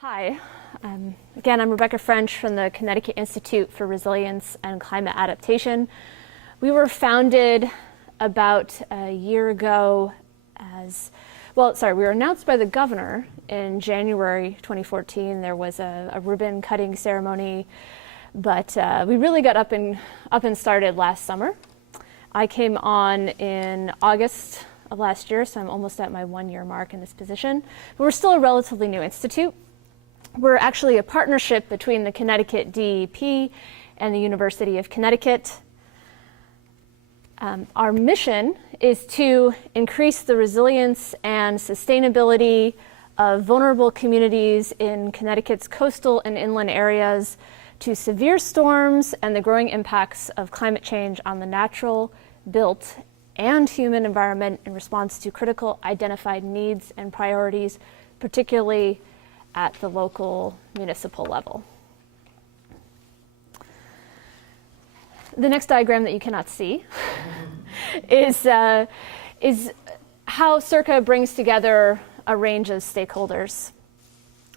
Hi, again, I'm Rebecca French from the Connecticut Institute for Resilience and Climate Adaptation. We were founded about a year ago we were announced by the governor in January 2014. There was a ribbon cutting ceremony, but we really got up and started last summer. I came on in August of last year, so I'm almost at my 1-year mark in this position. But we're still a relatively new institute. We're actually a partnership between the Connecticut DEP and the University of Connecticut. Our mission is to increase the resilience and sustainability of vulnerable communities in Connecticut's coastal and inland areas to severe storms and the growing impacts of climate change on the natural, built, and human environment in response to critical identified needs and priorities, particularly at the local municipal level. The next diagram that you cannot see is how CIRCA brings together a range of stakeholders.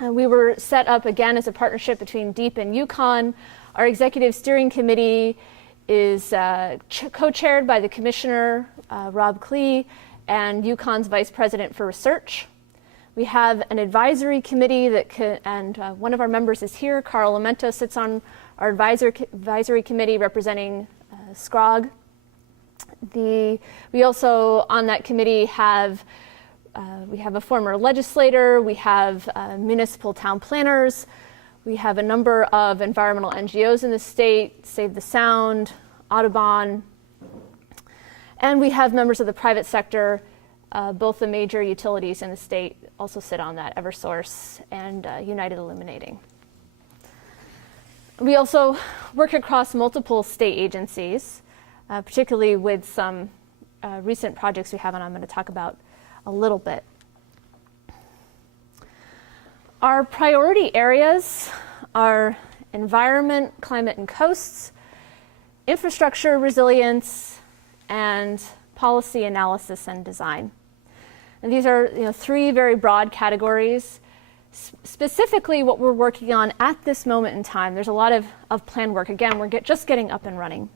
We were set up again as a partnership between DEEP and UConn. Our executive steering committee is co-chaired by the commissioner, Rob Klee, and UConn's vice president for research. We have an advisory committee and one of our members is here. Carl Lamento sits on our advisory committee representing SCROG. We also on that committee have a former legislator, we have municipal town planners, we have a number of environmental NGOs in the state, Save the Sound, Audubon, and we have members of the private sector. Both the major utilities in the state also sit on that, Eversource and United Illuminating. We also work across multiple state agencies, particularly with some recent projects we have, and I'm going to talk about a little bit. Our priority areas are environment, climate and coasts, infrastructure resilience, and policy analysis and design. And these are three very broad categories. Specifically what we're working on at this moment in time, there's a lot of plan work. Again, we're just getting up and running.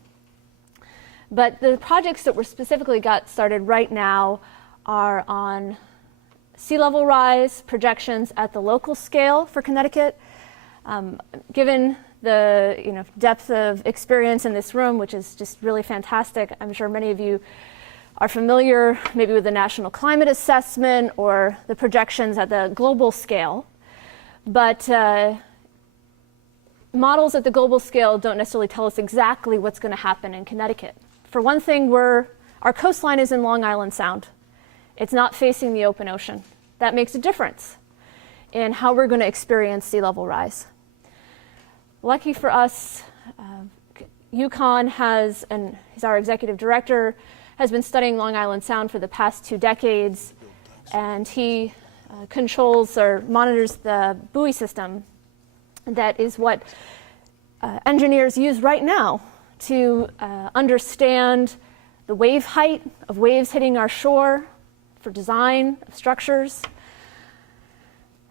But the projects that we're specifically got started right now are on sea level rise projections at the local scale for Connecticut. Given the depth of experience in this room, which is just really fantastic, I'm sure many of you are familiar maybe with the National Climate Assessment or the projections at the global scale. But models at the global scale don't necessarily tell us exactly what's going to happen in Connecticut. For one thing, our coastline is in Long Island Sound. It's not facing the open ocean. That makes a difference in how we're going to experience sea level rise. Lucky for us, UConn and he's our executive director, has been studying Long Island Sound for the past 2 decades, and he controls or monitors the buoy system that is what engineers use right now to understand the wave height of waves hitting our shore for design of structures.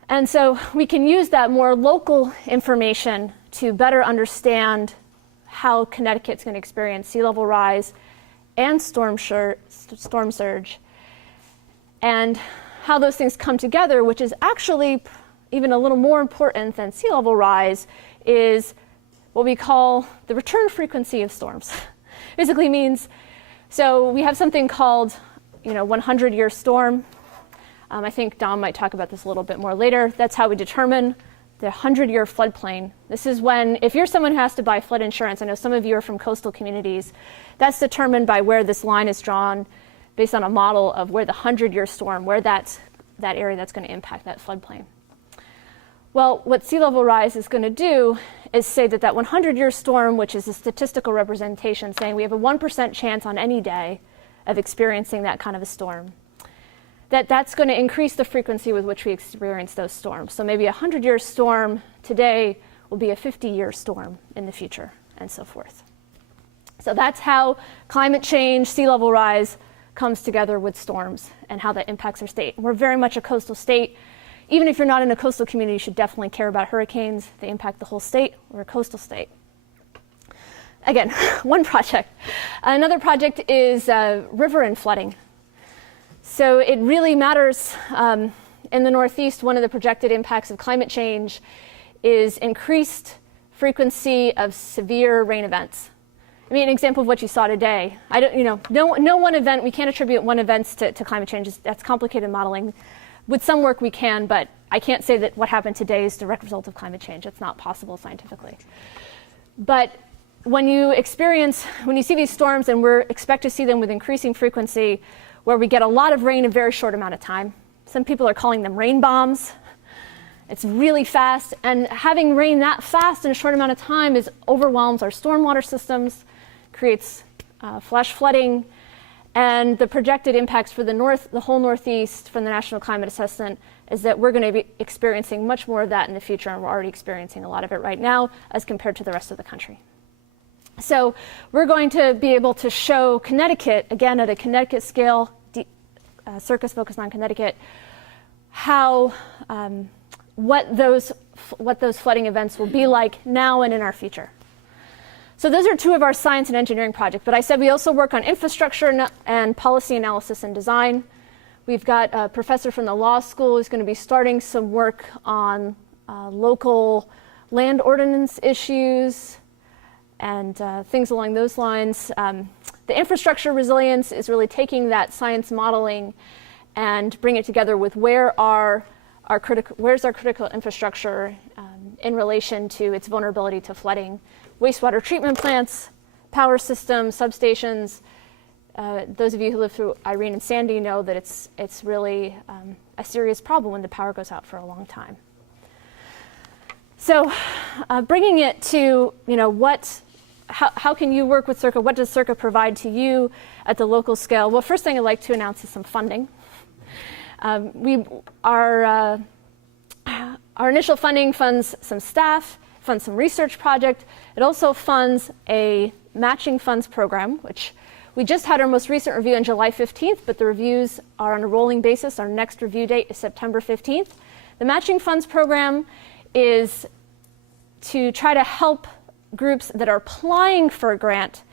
And so we can use that more local information to better understand how Connecticut's going to experience sea level rise and storm surge, and how those things come together, which is actually even a little more important than sea level rise, is what we call the return frequency of storms. Basically means, so we have something called 100-year storm. I think Dom might talk about this a little bit more later. That's how we determine the 100-year floodplain. This is when, if you're someone who has to buy flood insurance, I know some of you are from coastal communities, that's determined by where this line is drawn based on a model of where the 100-year storm, where that area that's going to impact that floodplain. Well, what sea level rise is going to do is say that 100-year storm, which is a statistical representation saying we have a 1% chance on any day of experiencing that kind of a storm, that's going to increase the frequency with which we experience those storms. So maybe a 100-year storm today will be a 50-year storm in the future, and so forth. So that's how climate change, sea level rise comes together with storms and how that impacts our state. We're very much a coastal state. even if you're not in a coastal community, you should definitely care about hurricanes. They impact the whole state or a coastal state. Again, one project. Another project is river and flooding. So it really matters. In the Northeast, one of the projected impacts of climate change is increased frequency of severe rain events. I mean, an example of what you saw today. I don't, no one event, we can't attribute one event to climate change. That's complicated modeling. With some work we can, but I can't say that what happened today is a direct result of climate change. It's not possible scientifically. But when you see these storms, and we expect to see them with increasing frequency, where we get a lot of rain in a very short amount of time. Some people are calling them rain bombs. It's really fast, and having rain that fast in a short amount of time overwhelms our stormwater systems, creates flash flooding, and the projected impacts for the whole Northeast from the National Climate Assessment is that we're going to be experiencing much more of that in the future, and we're already experiencing a lot of it right now as compared to the rest of the country. So we're going to be able to show Connecticut, again at a Connecticut scale, Circa's focused on Connecticut, how what those flooding events will be like now and in our future. So those are two of our science and engineering projects, but I said we also work on infrastructure and policy analysis and design. We've got a professor from the law school who's going to be starting some work on local land ordinance issues and things along those lines. The infrastructure resilience is really taking that science modeling and bring it together with where's our critical infrastructure in relation to its vulnerability to flooding. Wastewater treatment plants, power systems, substations. Those of you who lived through Irene and Sandy know that it's really a serious problem when the power goes out for a long time. So bringing it to, how can you work with Circa? What does Circa provide to you at the local scale? Well, first thing I'd like to announce is some funding. Our initial funding funds some staff, funds some research project. It also funds a matching funds program, which we just had our most recent review on July 15th, but the reviews are on a rolling basis. Our next review date is September 15th. The matching funds program is to try to help groups that are applying for a grant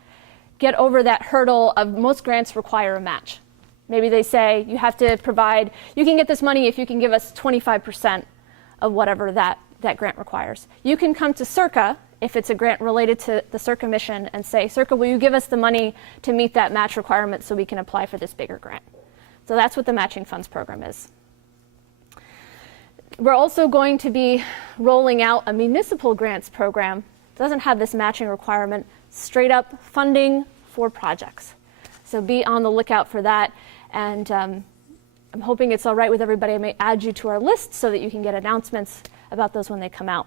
get over that hurdle of most grants require a match. Maybe they say you have to provide, you can get this money if you can give us 25% of whatever that grant requires. You can come to Circa if it's a grant related to the Circa mission and say, Circa, will you give us the money to meet that match requirement so we can apply for this bigger grant? So that's what the matching funds program is. We're also going to be rolling out a municipal grants program. It doesn't have this matching requirement, straight up funding for projects. So be on the lookout for that. And I'm hoping it's all right with everybody. I may add you to our list so that you can get announcements about those when they come out.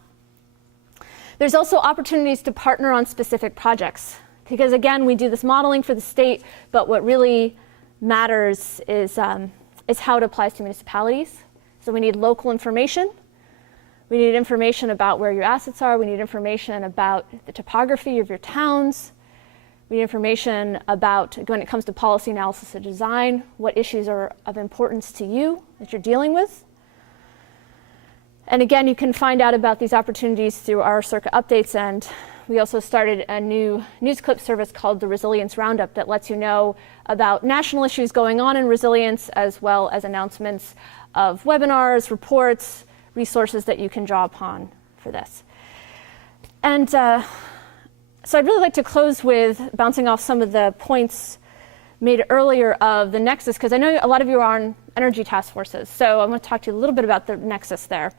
There's also opportunities to partner on specific projects. Because again, we do this modeling for the state, but what really matters is how it applies to municipalities. So we need local information. We need information about where your assets are. We need information about the topography of your towns. We need information about, when it comes to policy analysis and design, what issues are of importance to you that you're dealing with. And again, you can find out about these opportunities through our Circa updates, and we also started a new news clip service called the Resilience Roundup that lets you know about national issues going on in resilience, as well as announcements of webinars, reports, resources that you can draw upon for this. And so I'd really like to close with bouncing off some of the points made earlier of the nexus, because I know a lot of you are on energy task forces. So I'm going to talk to you a little bit about the nexus there.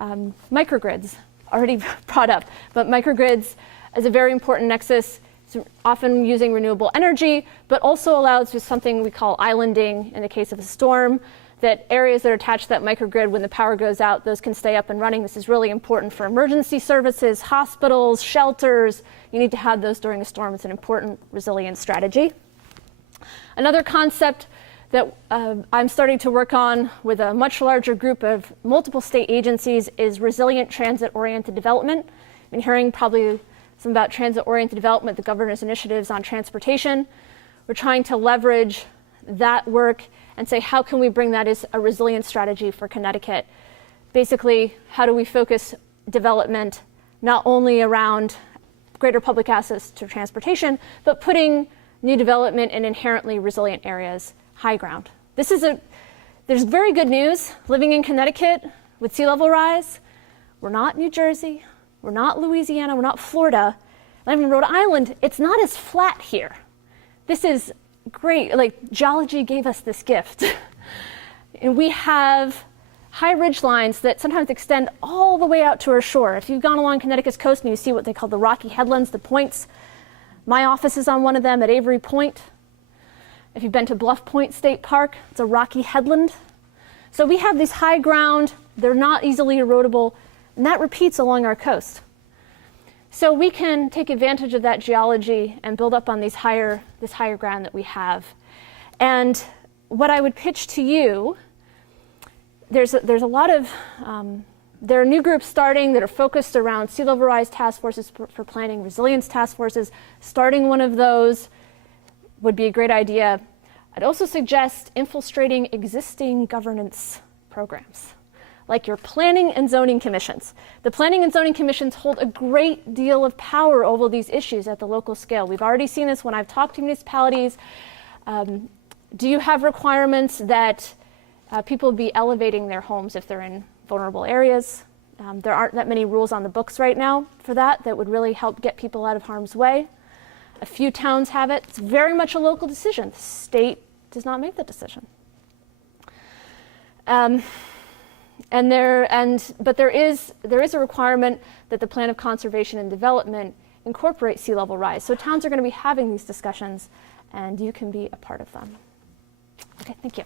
Microgrids, already brought up, but microgrids is a very important nexus. It's often using renewable energy, but also allows for something we call islanding in the case of a storm, that areas that are attached to that microgrid, when the power goes out, those can stay up and running. This is really important for emergency services, hospitals, shelters. You need to have those during a storm. It's an important resilience strategy. Another concept that I'm starting to work on with a much larger group of multiple state agencies is resilient transit-oriented development. I've been hearing probably some about transit-oriented development, the governor's initiatives on transportation. We're trying to leverage that work and say, how can we bring that as a resilience strategy for Connecticut Basically, how do we focus development not only around greater public access to transportation, but putting new development in inherently resilient areas high ground. There's very good news. Living in Connecticut with sea level rise, we're not New Jersey, we're not Louisiana, we're not Florida, not even Rhode Island. It's not as flat here. This is great. Like, geology gave us this gift. And we have high ridge lines that sometimes extend all the way out to our shore. If you've gone along Connecticut's coast and you see what they call the Rocky Headlands, the points, my office is on one of them at Avery Point. If you've been to Bluff Point State Park, it's a rocky headland. So we have these high ground, they're not easily erodible, and that repeats along our coast. So we can take advantage of that geology and build up on this higher ground that we have. And what I would pitch to you, there's a lot of, there are new groups starting that are focused around sea level rise task forces for planning, resilience task forces. Starting one of those would be a great idea. I'd also suggest infiltrating existing governance programs, like your planning and zoning commissions. The planning and zoning commissions hold a great deal of power over these issues at the local scale. We've already seen this when I've talked to municipalities. Do you have requirements that people be elevating their homes if they're in vulnerable areas? There aren't that many rules on the books right now for that would really help get people out of harm's way. A few towns have it. It's very much a local decision. The state does not make the decision. But there is a requirement that the plan of conservation and development incorporate sea level rise. So towns are going to be having these discussions, and you can be a part of them. Okay, thank you.